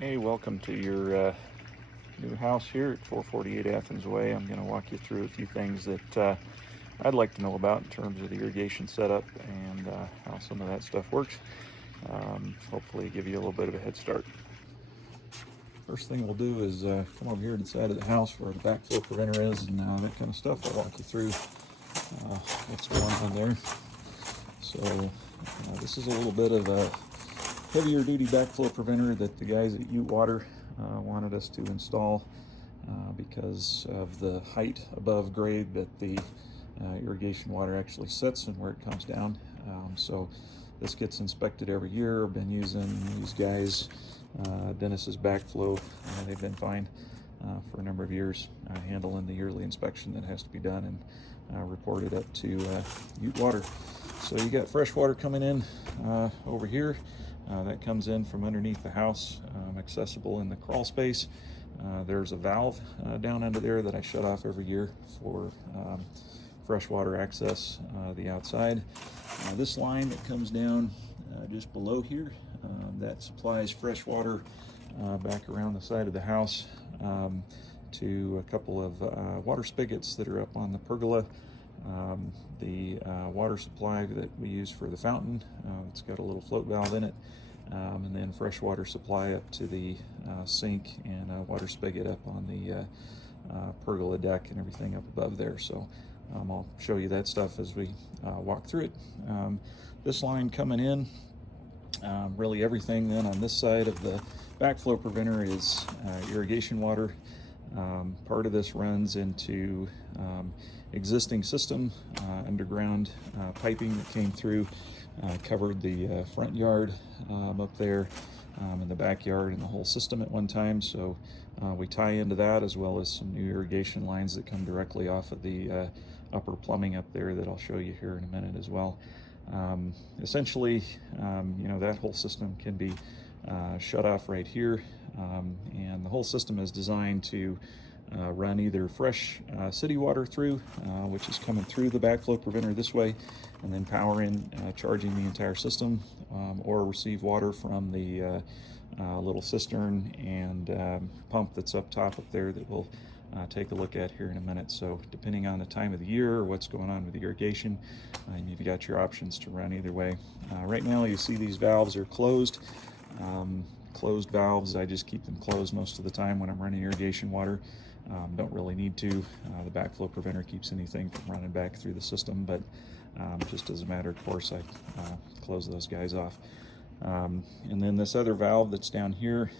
Hey, welcome to your new house here at 448 Athens Way. I'm going to walk you through a few things that I'd like to know about in terms of the irrigation setup and how some of that stuff works. Hopefully give you a little bit of a head start. First thing we'll do is come over here to the side of the house where the backflow preventer is and that kind of stuff. I'll walk you through what's going on there. So this is a little bit of a heavier duty backflow preventer that the guys at Ute Water wanted us to install because of the height above grade that the irrigation water actually sits and where it comes down. So this gets inspected every year. I've been using these guys, Dennis's Backflow. They've been fine for a number of years, handling the yearly inspection that has to be done and reported up to Ute Water. So you got fresh water coming in over here. That comes in from underneath the house, accessible in the crawl space. There's a valve down under there that I shut off every year for freshwater access the outside. This line that comes down just below here, that supplies fresh water back around the side of the house to a couple of water spigots that are up on the pergola. The water supply that we use for the fountain, it's got a little float valve in it, and then fresh water supply up to the sink and water spigot up on the pergola deck and everything up above there. So I'll show you that stuff as we walk through it. This line coming in, really everything then on this side of the backflow preventer is irrigation water. Part of this runs into existing system, underground piping that came through, covered the front yard up there and the backyard and the whole system at one time. So we tie into that, as well as some new irrigation lines that come directly off of the upper plumbing up there that I'll show you here in a minute as well. Essentially, that whole system can be shut off right here, and the whole system is designed to run either fresh city water through, which is coming through the backflow preventer this way, and then power in, charging the entire system, or receive water from the little cistern and pump that's up top up there that we'll take a look at here in a minute. So depending on the time of the year or what's going on with the irrigation, you've got your options to run either way. Right now you see these valves are closed. Closed valves, I just keep them closed most of the time when I'm running irrigation water. Don't really need to. The backflow preventer keeps anything from running back through the system, but just as a matter of course, I close those guys off. And then this other valve that's down here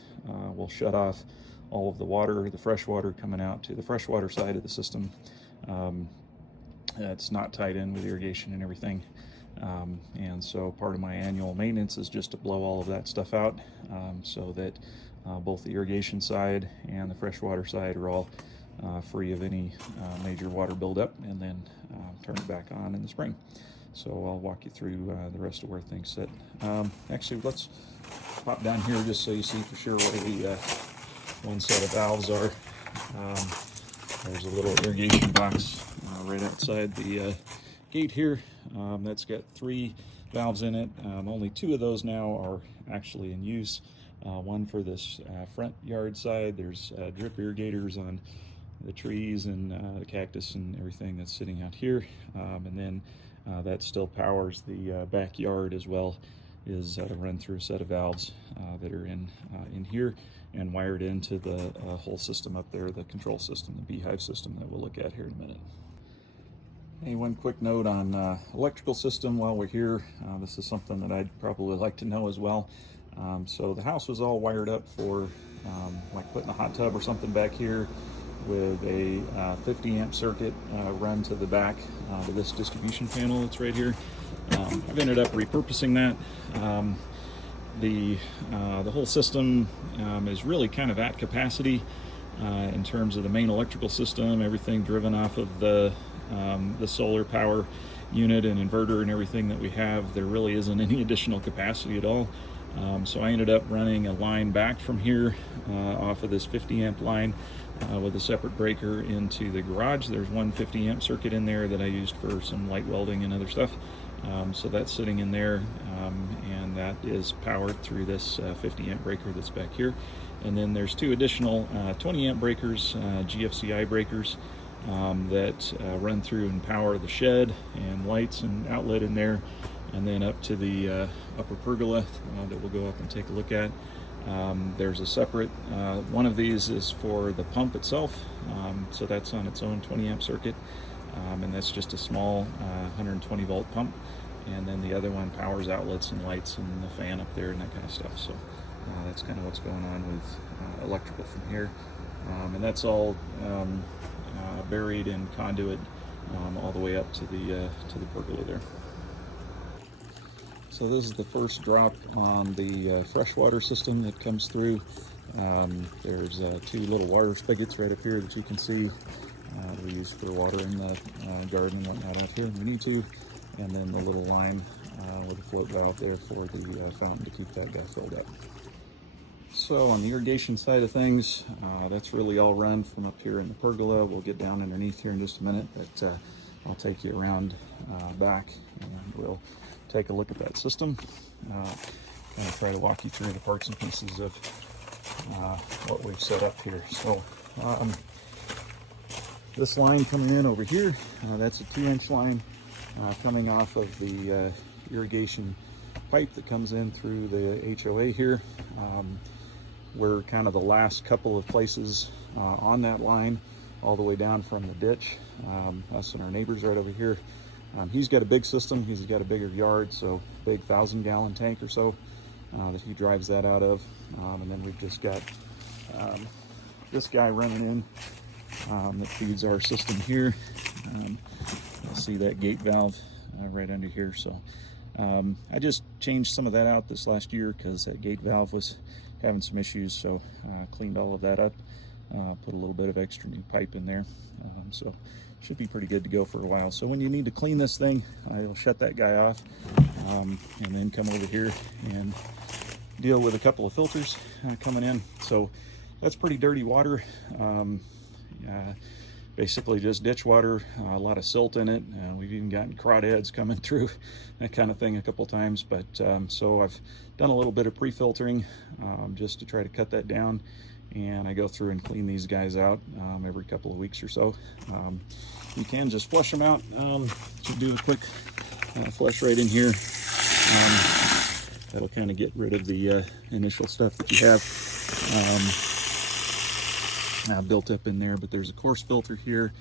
will shut off all of the water, the fresh water coming out to the freshwater side of the system. It's not tied in with irrigation and everything. And so part of my annual maintenance is just to blow all of that stuff out, so that both the irrigation side and the freshwater side are all free of any major water buildup, and then turn it back on in the spring. So I'll walk you through the rest of where things sit. Actually, let's pop down here just so you see for sure where the one set of valves are. There's a little irrigation box right outside the gate here. That's got 3 valves in it. Only 2 of those now are actually in use. One for this front yard side. There's drip irrigators on the trees and the cactus and everything that's sitting out here. And then that still powers the backyard as well, is run through a set of valves that are in here and wired into the whole system up there, the control system, the beehive system that we'll look at here in a minute. Hey, one quick note on electrical system while we're here. This is something that I'd probably like to know as well. So the house was all wired up for like putting a hot tub or something back here with a 50 amp circuit run to the back of this distribution panel that's right here. I've ended up repurposing that. The whole system is really kind of at capacity in terms of the main electrical system, everything driven off of the solar power unit and inverter and everything that we have. There really isn't any additional capacity at all. So I ended up running a line back from here off of this 50 amp line with a separate breaker into the garage. There's one 50 amp circuit in there that I used for some light welding and other stuff. So that's sitting in there, and that is powered through this 50 amp breaker that's back here. And then there's two additional 20 amp breakers, GFCI breakers, that run through and power the shed and lights and outlet in there, and then up to the upper pergola that we'll go up and take a look at. There's a separate, one of these is for the pump itself, so that's on its own 20 amp circuit, and that's just a small 120 volt pump. And then the other one powers outlets and lights and the fan up there and that kind of stuff. So that's kind of what's going on with electrical from here. And that's all buried in conduit all the way up to the pergola there. So this is the first drop on the freshwater system that comes through. There's two little water spigots right up here that you can see. We use for watering the garden and whatnot out here if we need to. And then the little line with a float valve there for the fountain to keep that guy filled up. So on the irrigation side of things, that's really all run from up here in the pergola. We'll get down underneath here in just a minute, but I'll take you around back and we'll take a look at that system. And try to walk you through the parts and pieces of what we've set up here. So this line coming in over here, that's a 2-inch line. Coming off of the irrigation pipe that comes in through the HOA here. We're kind of the last couple of places on that line, all the way down from the ditch. Us and our neighbors right over here. He's got a big system, he's got a bigger yard, so big 1,000-gallon tank or so that he drives that out of. And then we've just got this guy running in that feeds our system here. You'll see that gate valve right under here. So I just changed some of that out this last year because that gate valve was having some issues, so cleaned all of that up, put a little bit of extra new pipe in there, so should be pretty good to go for a while. So when you need to clean this thing, I'll shut that guy off and then come over here and deal with a couple of filters coming in. So that's pretty dirty water. Basically just ditch water, a lot of silt in it. We've even gotten crawdads coming through, that kind of thing a couple times. But so I've done a little bit of pre-filtering just to try to cut that down. And I go through and clean these guys out every couple of weeks or so. You can just flush them out. Should do a quick flush right in here. That'll kind of get rid of the initial stuff that you have built up in there. But there's a coarse filter here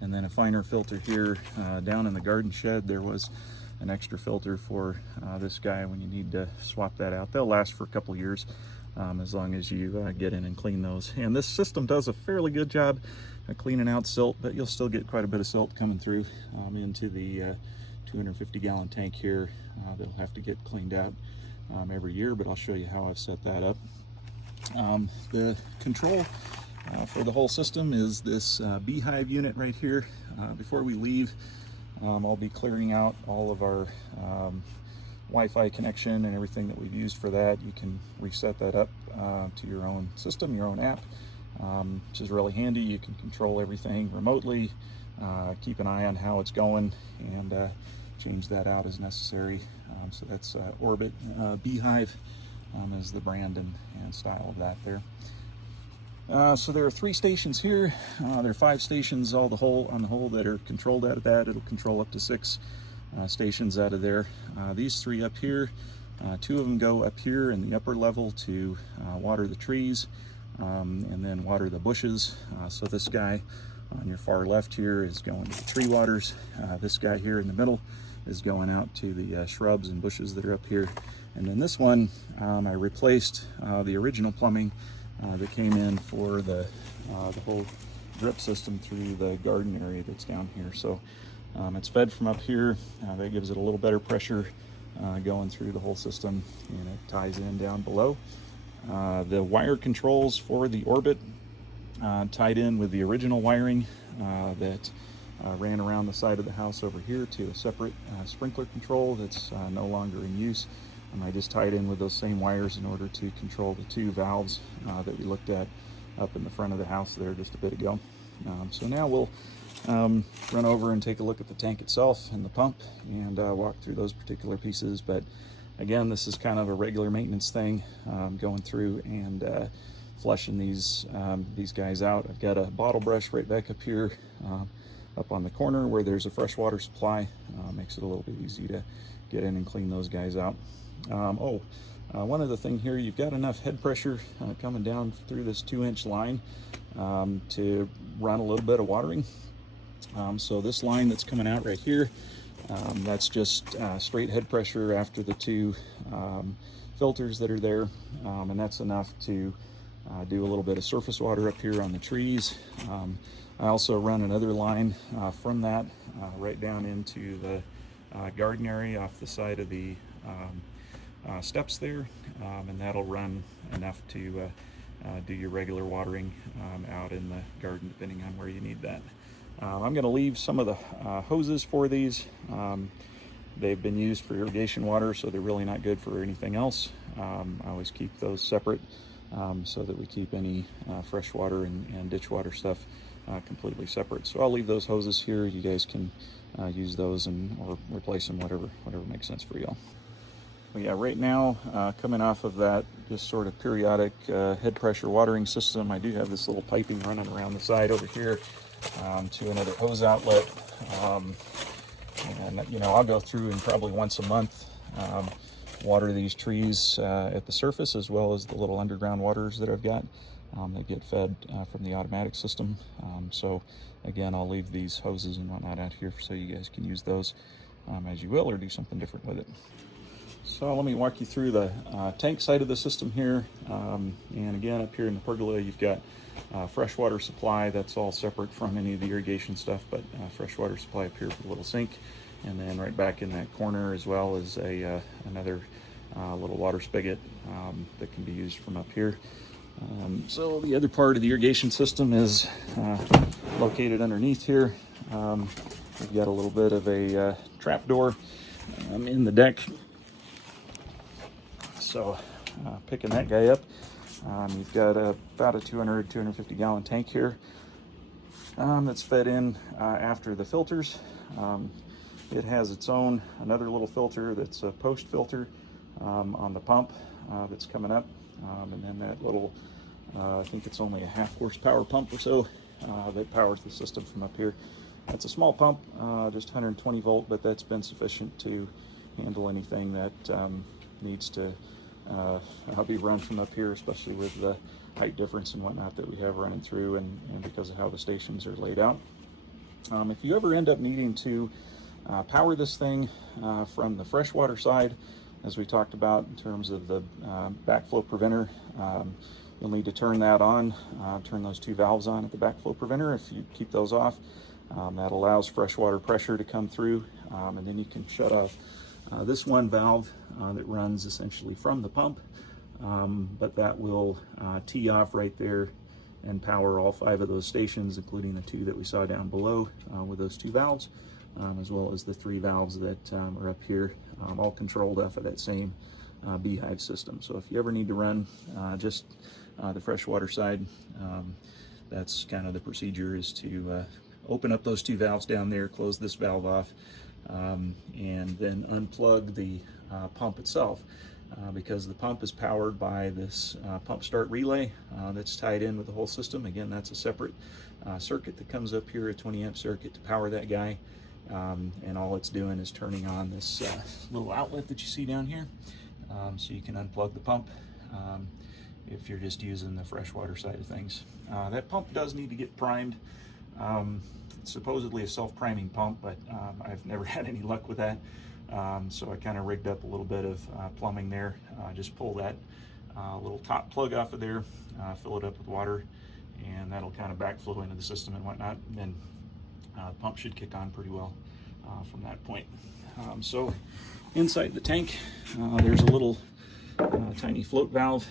and then a finer filter here. Down in the garden shed there was an extra filter for this guy when you need to swap that out. They'll last for a couple years as long as you get in and clean those. And this system does a fairly good job of cleaning out silt, but you'll still get quite a bit of silt coming through into the 250-gallon tank here. They'll have to get cleaned out every year, but I'll show you how I've set that up. The control for the whole system is this beehive unit right here. Before we leave, I'll be clearing out all of our Wi-Fi connection and everything that we've used for that. You can reset that up to your own system, your own app, which is really handy. You can control everything remotely, keep an eye on how it's going, and change that out as necessary. So that's Orbit Beehive is the brand and style of that there. So there are 3 stations here. There are 5 stations on the whole that are controlled out of that. It'll control up to 6 stations out of there. These 3 up here, 2 of them go up here in the upper level to water the trees and then water the bushes. So this guy on your far left here is going to the tree waters. This guy here in the middle is going out to the shrubs and bushes that are up here. And then this one, I replaced the original plumbing that came in for the whole drip system through the garden area that's down here. So it's fed from up here. That gives it a little better pressure going through the whole system, and it ties in down below. The wire controls for the Orbit tied in with the original wiring that ran around the side of the house over here to a separate sprinkler control that's no longer in use. I just tied in with those same wires in order to control the 2 valves that we looked at up in the front of the house there just a bit ago. So now we'll run over and take a look at the tank itself and the pump and walk through those particular pieces. But again, this is kind of a regular maintenance thing, going through and flushing these guys out. I've got a bottle brush right back up here, up on the corner where there's a freshwater supply. Makes it a little bit easy to get in and clean those guys out. One other thing here, you've got enough head pressure coming down through this 2-inch line to run a little bit of watering. So this line that's coming out right here, that's just straight head pressure after the 2 filters that are there, and that's enough to do a little bit of surface water up here on the trees. I also run another line from that right down into the garden area off the side of the steps there, and that'll run enough to do your regular watering out in the garden, depending on where you need that. I'm going to leave some of the hoses for these. They've been used for irrigation water, so they're really not good for anything else. I always keep those separate so that we keep any fresh water and ditch water stuff completely separate. So I'll leave those hoses here. You guys can use those or replace them, whatever makes sense for y'all. Well, yeah, right now, coming off of that just sort of periodic head pressure watering system, I do have this little piping running around the side over here to another hose outlet. And you know, I'll go through and probably once a month water these trees at the surface, as well as the little underground waters that I've got that get fed from the automatic system. So again, I'll leave these hoses and whatnot out here so you guys can use those as you will, or do something different with it. So let me walk you through the tank side of the system here. And again, up here in the pergola, you've got freshwater supply. That's all separate from any of the irrigation stuff, but freshwater supply up here for the little sink. And then right back in that corner as well is another little water spigot that can be used from up here. So the other part of the irrigation system is located underneath here. We've got a little bit of a trap door in the deck. So picking that guy up, you've got about a 250 gallon tank here that's fed in after the filters. It has its own another little filter that's a post filter on the pump that's coming up, and then that little I think it's only a 1/2 horsepower pump or so that powers the system from up here. That's a small pump, just 120 volt, but that's been sufficient to handle anything that needs to be run from up here, especially with the height difference and whatnot that we have running through, and because of how the stations are laid out. If you ever end up needing to power this thing from the freshwater side, as we talked about in terms of the backflow preventer, you'll need to turn that on, turn those 2 valves on at the backflow preventer. If you keep those off, that allows freshwater pressure to come through, and then you can shut off this one valve that runs essentially from the pump, but that will tee off right there and power all 5 of those stations, including the 2 that we saw down below with those 2 valves, as well as the 3 valves that are up here, all controlled off of that same beehive system. So if you ever need to run just the freshwater side, that's kind of the procedure, is to open up those 2 valves down there, close this valve off, and then unplug the pump itself, because the pump is powered by this pump start relay that's tied in with the whole system. Again, that's a separate circuit that comes up here, a 20 amp circuit to power that guy, and all it's doing is turning on this little outlet that you see down here, so you can unplug the pump if you're just using the freshwater side of things. That pump does need to get primed. It's supposedly a self-priming pump, but I've never had any luck with that. So I kind of rigged up a little bit of plumbing there. Just pull that little top plug off of there, fill it up with water, and that'll kind of backflow into the system and whatnot. And then the pump should kick on pretty well from that point. So inside the tank, there's a little tiny float valve.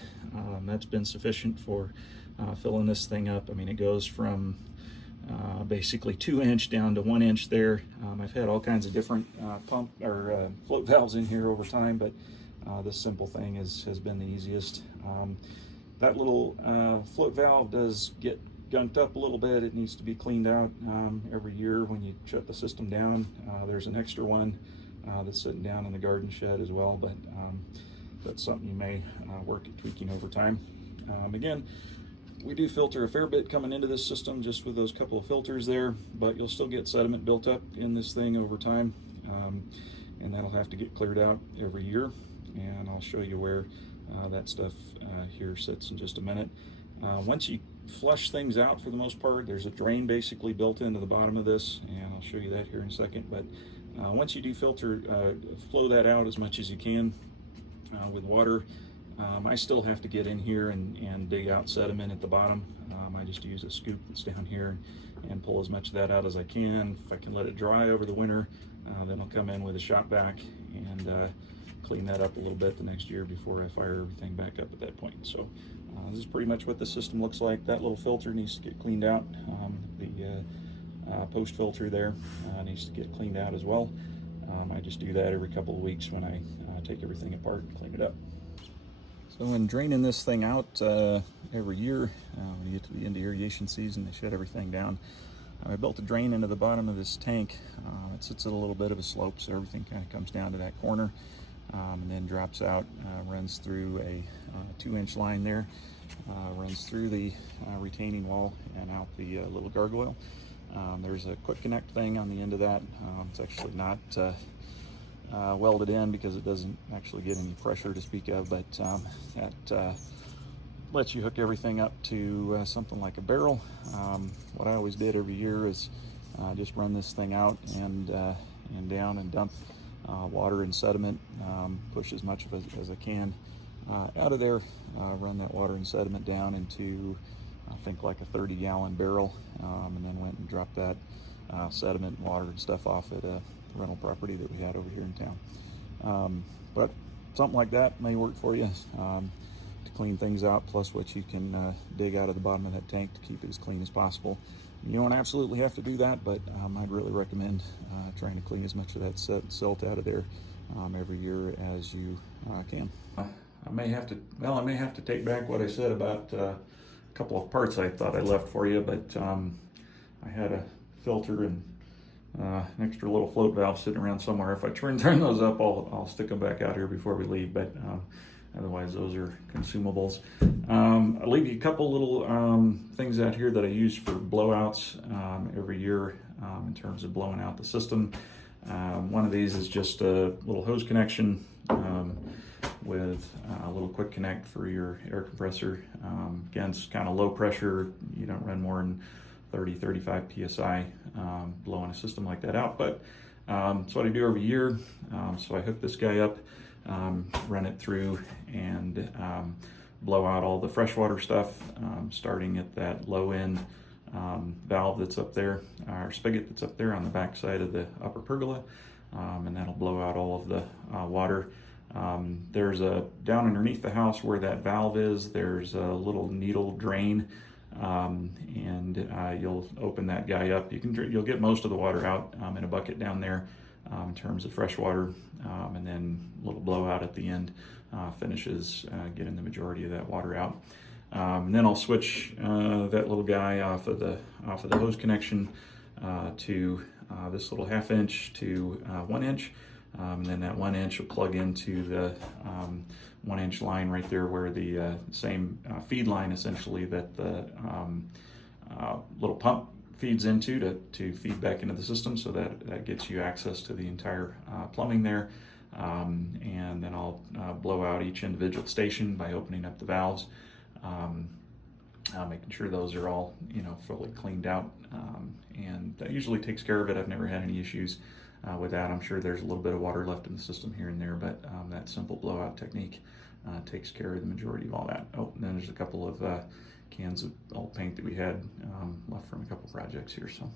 That's been sufficient for filling this thing up. I mean, it goes from basically 2 inch down to 1 inch there. I've had all kinds of different float valves in here over time, but this simple thing has been the easiest. That little float valve does get gunked up a little bit. It needs to be cleaned out every year when you shut the system down. There's an extra one that's sitting down in the garden shed as well, but that's something you may work at tweaking over time. Again, we do filter a fair bit coming into this system just with those couple of filters there, but you'll still get sediment built up in this thing over time, and that'll have to get cleared out every year. And I'll show you where that stuff here sits in just a minute. Once you flush things out, for the most part, there's a drain basically built into the bottom of this, and I'll show you that here in a second. But once you do filter, flow that out as much as you can with water. I still have to get in here and dig out sediment at the bottom. I just use a scoop that's down here and pull as much of that out as I can. If I can let it dry over the winter, then I'll come in with a shop vac and clean that up a little bit the next year before I fire everything back up at that point. So this is pretty much what the system looks like. That little filter needs to get cleaned out. The post filter there needs to get cleaned out as well. I just do that every couple of weeks when I take everything apart and clean it up. So in draining this thing out every year, when you get to the end of irrigation season, they shut everything down. I built a drain into the bottom of this tank. It sits at a little bit of a slope, so everything kind of comes down to that corner and then drops out, runs through a 2-inch line there, runs through the retaining wall and out the little gargoyle. There's a quick connect thing on the end of that. It's actually not welded in because it doesn't actually get any pressure to speak of, but that lets you hook everything up to something like a barrel. What I always did every year is just run this thing out and down and dump water and sediment, push as much of it as I can out of there, run that water and sediment down into I think like a 30-gallon barrel, and then went and dropped that sediment and water and stuff off at a rental property that we had over here in town. But something like that may work for you to clean things out, plus what you can dig out of the bottom of that tank to keep it as clean as possible. You don't absolutely have to do that, but I'd really recommend trying to clean as much of that silt out of there every year as you can. I may have to take back what I said about a couple of parts I thought I left for you, but I had a filter and an extra little float valve sitting around somewhere. If I turn those up, I'll stick them back out here before we leave, but otherwise those are consumables. I'll leave you a couple little things out here that I use for blowouts every year in terms of blowing out the system. One of these is just a little hose connection with a little quick connect for your air compressor. Again, it's kind of low pressure. You don't run more than 30-35 psi blowing a system like that out, but that's what I do every year. So I hook this guy up, run it through, and blow out all the freshwater stuff, starting at that low end valve that's up there, or spigot that's up there on the back side of the upper pergola, and that'll blow out all of the water. There's down underneath the house where that valve is, there's a little needle drain, and you'll open that guy up. You'll get most of the water out in a bucket down there in terms of fresh water, and then a little blowout at the end finishes getting the majority of that water out. And then I'll switch that little guy off of the hose connection to this little 1/2 inch to 1 inch. And then that 1 inch will plug into the 1 inch line right there where the same feed line essentially that the little pump feeds into to feed back into the system, so that gets you access to the entire plumbing there. And then I'll blow out each individual station by opening up the valves, making sure those are all fully cleaned out, and that usually takes care of it. I've never had any issues with that. I'm sure there's a little bit of water left in the system here and there, but that simple blowout technique takes care of the majority of all that. Oh, and then there's a couple of cans of old paint that we had left from a couple projects here. So